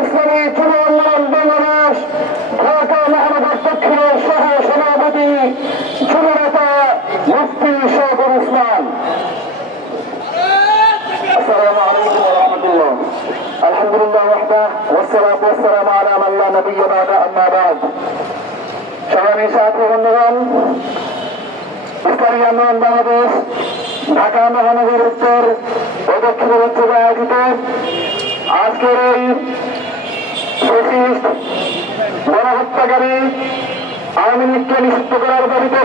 ইসলামী যুব উন্নয়ন বাংলাদেশ ঢাকা মহানগর দক্ষিণের সহ সভাপতি যুবনেতা মুফতি শহীদুল ইসলাম। আসসালামু আলাইকুম ওয়া রাহমাতুল্লাহ। আলহামদুলিল্লাহ ওয়াহদাহ ওয়াসসালাতু ওয়াসসালামু আলা মান লা নাবিয়্যা বা'দা আম্মা বা'দ। সংগ্রামী সাথী বন্ধুগণ, ইসলামী আন্দোলন বাংলাদেশ ঢাকা মহানগর উত্তর ও দক্ষিণের উদ্যোগে আয়োজিত আজকের এই ফ্যাসিস্ট গণহত্যাকারী আওয়ামী লীগকে নিষিদ্ধ করার দাবিতে